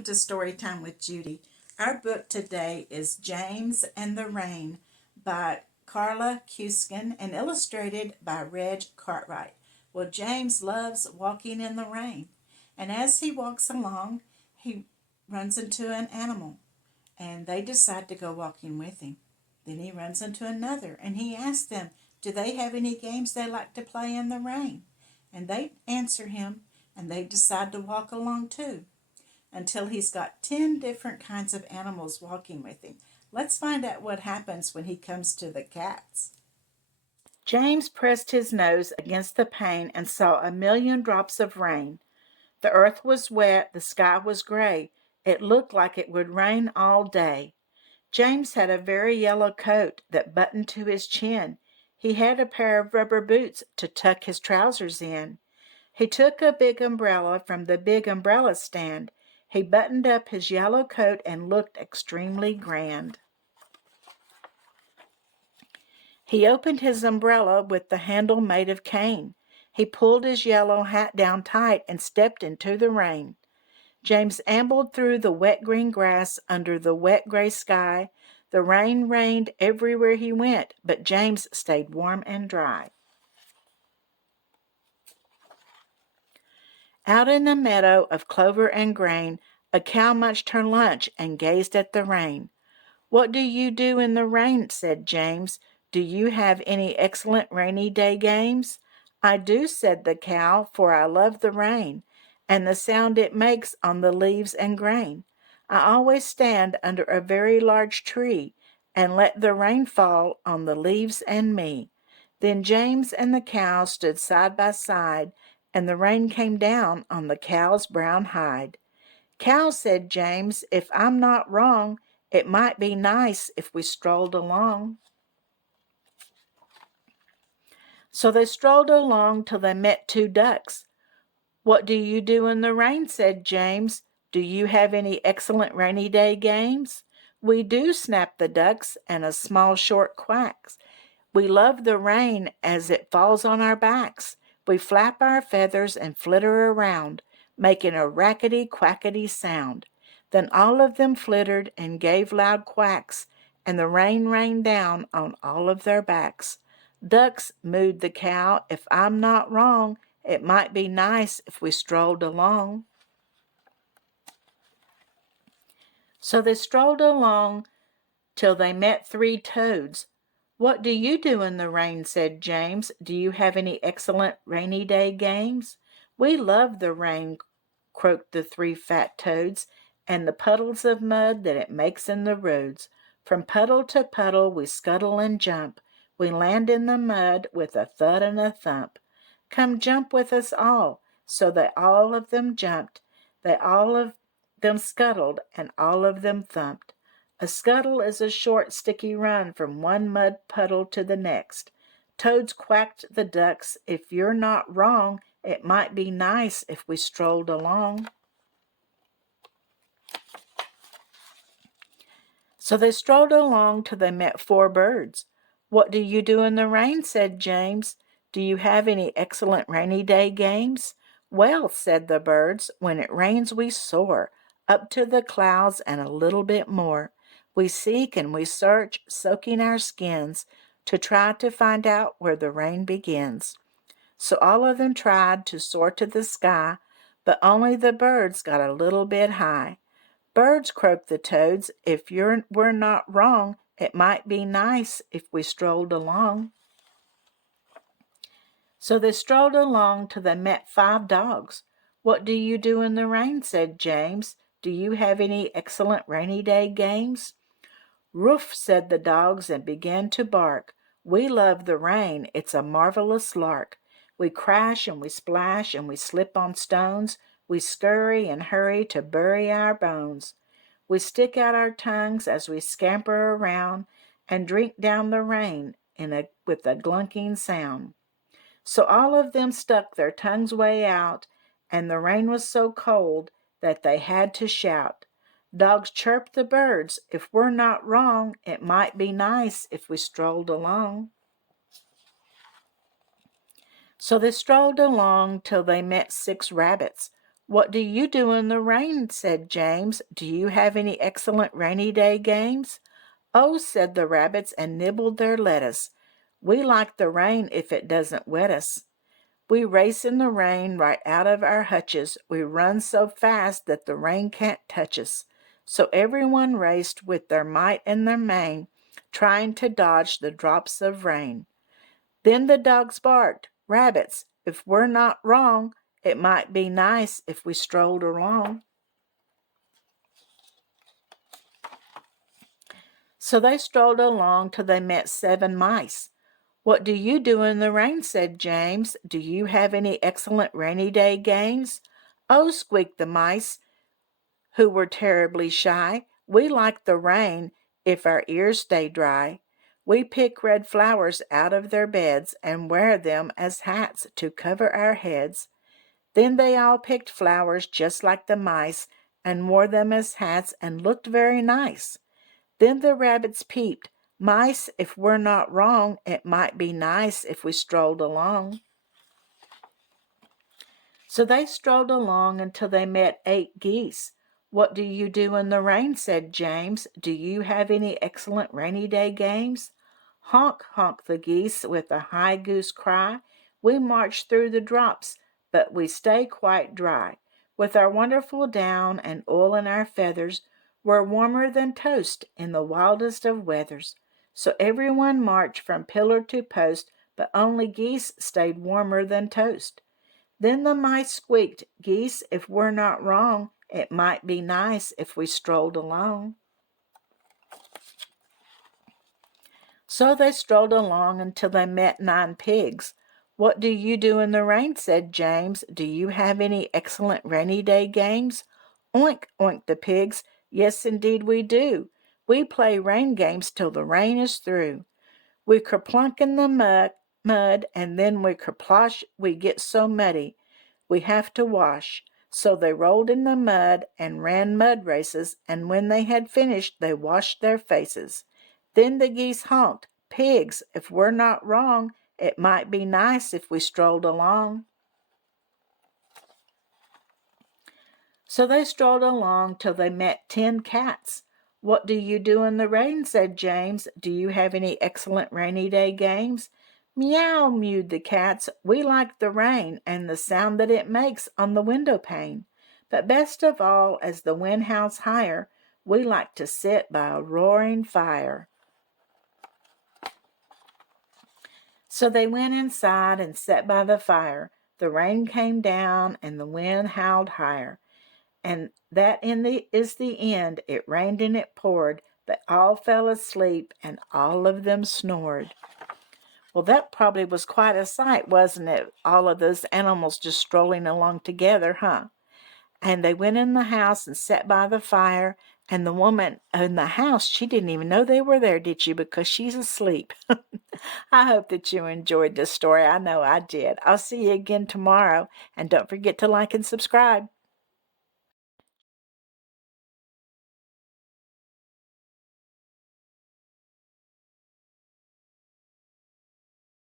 Welcome to Storytime with Judy. Our book today is James and the Rain by Carla Cuskin and illustrated by Reg Cartwright. Well, James loves walking in the rain, and as he walks along, he runs into an animal, and they decide to go walking with him. Then he runs into another, and he asks them, do they have any games they like to play in the rain? And they answer him, and they decide to walk along too, until he's got 10 different kinds of animals walking with him. Let's find out what happens when he comes to the cats. James pressed his nose against the pane and saw a million drops of rain. The earth was wet, the sky was gray. It looked like it would rain all day. James had a very yellow coat that buttoned to his chin. He had a pair of rubber boots to tuck his trousers in. He took a big umbrella from the big umbrella stand. He buttoned up his yellow coat and looked extremely grand. He opened his umbrella with the handle made of cane. He pulled his yellow hat down tight and stepped into the rain. James ambled through the wet green grass under the wet gray sky. The rain rained everywhere he went, but James stayed warm and dry. Out in a meadow of clover and grain, a cow munched her lunch and gazed at the rain. "What do you do in the rain?" said James. "Do you have any excellent rainy day games?" "I do," said the cow, "for I love the rain, and the sound it makes on the leaves and grain. I always stand under a very large tree, and let the rain fall on the leaves and me." Then James and the cow stood side by side, and the rain came down on the cow's brown hide. "Cow," said James, "if I'm not wrong, it might be nice if we strolled along." So they strolled along till they met two ducks. "What do you do in the rain?" said James. "Do you have any excellent rainy day games?" "We do," snapped the ducks, and a small short quacks. "We love the rain as it falls on our backs. We flap our feathers and flitter around, making a rackety quackety sound." Then all of them flittered and gave loud quacks, and the rain rained down on all of their backs. "Ducks," mooed the cow, "if I'm not wrong, it might be nice if we strolled along." So they strolled along till they met three toads. "What do you do in the rain?" said James. "Do you have any excellent rainy day games?" "We love the rain," croaked the three fat toads, "and the puddles of mud that it makes in the roads. From puddle to puddle we scuttle and jump. We land in the mud with a thud and a thump. Come jump with us all." So they all of them jumped. They all of them scuttled, and all of them thumped. A scuttle is a short, sticky run from one mud puddle to the next. "Toads," quacked the ducks, "if you're not wrong, it might be nice if we strolled along." So they strolled along till they met four birds. "What do you do in the rain?" said James. "Do you have any excellent rainy day games?" "Well," said the birds, "when it rains we soar up to the clouds and a little bit more. We seek and we search, soaking our skins, to try to find out where the rain begins." So all of them tried to soar to the sky, but only the birds got a little bit high. "Birds," croaked the toads, "if we're not wrong, it might be nice if we strolled along." So they strolled along till they met five dogs. "What do you do in the rain?" said James. "Do you have any excellent rainy day games?" "Roof," said the dogs and began to bark. "We love the rain, it's a marvelous lark. We crash and we splash and we slip on stones. We scurry and hurry to bury our bones. We stick out our tongues as we scamper around and drink down the rain with a glunking sound." So all of them stuck their tongues way out, and the rain was so cold that they had to shout. Dogs chirped the birds, "if we're not wrong, it might be nice if we strolled along." So they strolled along till they met six rabbits. "What do you do in the rain?" said James. "Do you have any excellent rainy day games?" "Oh," said the rabbits, and nibbled their lettuce. "We like the rain if it doesn't wet us. We race in the rain right out of our hutches. We run so fast that the rain can't touch us." So everyone raced with their might and their main, trying to dodge the drops of rain. Then the dogs barked, "Rabbits, if we're not wrong, it might be nice if we strolled along." So they strolled along till they met 7 mice. "What do you do in the rain?" said James. "Do you have any excellent rainy day games?" "Oh," squeaked the mice, who were terribly shy, "we like the rain if our ears stay dry. We pick red flowers out of their beds and wear them as hats to cover our heads." Then they all picked flowers just like the mice and wore them as hats and looked very nice. Then the rabbits peeped, "Mice, if we're not wrong, it might be nice if we strolled along." So they strolled along until they met 8 geese. "What do you do in the rain?" said James. "Do you have any excellent rainy day games?" "Honk, honk the geese with a high goose cry. We march through the drops, but we stay quite dry. With our wonderful down and oil in our feathers, we're warmer than toast in the wildest of weathers." So everyone marched from pillar to post, but only geese stayed warmer than toast. Then the mice squeaked, "Geese, if we're not wrong, it might be nice if we strolled along." So they strolled along until they met 9 pigs. "What do you do in the rain?" said James. "Do you have any excellent rainy day games?" "Oink, oink the pigs, yes indeed we do. We play rain games till the rain is through. We kerplunk in the mud, and then we kerplosh, we get so muddy we have to wash." So they rolled in the mud and ran mud races, and when they had finished they washed their faces. Then the geese honked, "Pigs, if we're not wrong, it might be nice if we strolled along." So they strolled along till they met 10 cats. "What do you do in the rain?" said James. "Do you have any excellent rainy day games?" "Meow," mewed the cats. "We like the rain and the sound that it makes on the window pane. But best of all, as the wind howls higher, we like to sit by a roaring fire." So they went inside and sat by the fire. The rain came down and the wind howled higher. And that is the end. It rained and it poured, but all fell asleep and all of them snored. Well, that probably was quite a sight, wasn't it? All of those animals just strolling along together, huh? And they went in the house and sat by the fire, and the woman in the house, she didn't even know they were there, did she? Because she's asleep. I hope that you enjoyed this story. I know I did. I'll see you again tomorrow, and don't forget to like and subscribe.